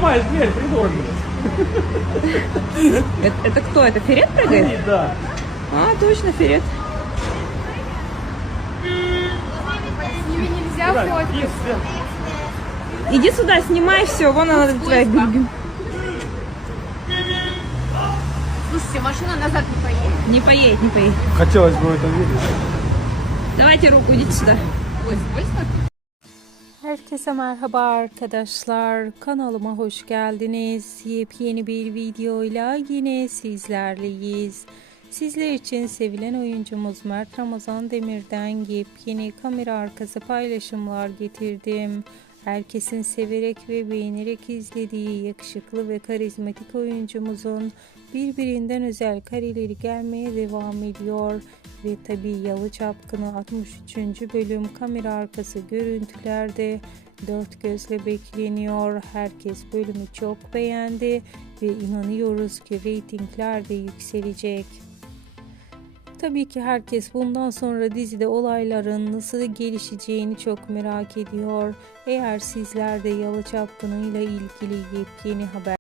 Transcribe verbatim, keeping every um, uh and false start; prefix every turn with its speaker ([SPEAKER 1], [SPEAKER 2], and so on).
[SPEAKER 1] Открываешь дверь, придурок.
[SPEAKER 2] Это, это кто? Это Ферет прыгает?
[SPEAKER 1] Да.
[SPEAKER 2] А, точно, Ферет.
[SPEAKER 3] С ними нельзя фоткать.
[SPEAKER 2] Иди сюда, снимай все, вон она твоя Бюльгин.
[SPEAKER 3] Слушайте, машина назад не поедет.
[SPEAKER 2] Не поедет, не поедет.
[SPEAKER 1] Хотелось бы это видеть.
[SPEAKER 2] Давайте руку, идите сюда.
[SPEAKER 3] Ой, скользко.
[SPEAKER 4] Herkese merhaba arkadaşlar. Kanalıma hoş geldiniz. Yepyeni bir videoyla yine sizlerleyiz. Sizler için sevilen oyuncumuz Mert Ramazan Demir'den yepyeni kamera arkası paylaşımlar getirdim. Herkesin severek ve beğenerek izlediği yakışıklı ve karizmatik oyuncumuzun birbirinden özel kareleri gelmeye devam ediyor. Ve tabi Yalı Çapkını altmış üçüncü bölüm kamera arkası görüntülerde dört gözle bekleniyor. Herkes bölümü çok beğendi ve inanıyoruz ki reytingler de yükselecek. Tabii ki herkes bundan sonra dizide olayların nasıl gelişeceğini çok merak ediyor. Eğer sizler de Yalı Çapkını ile ilgili yepyeni haber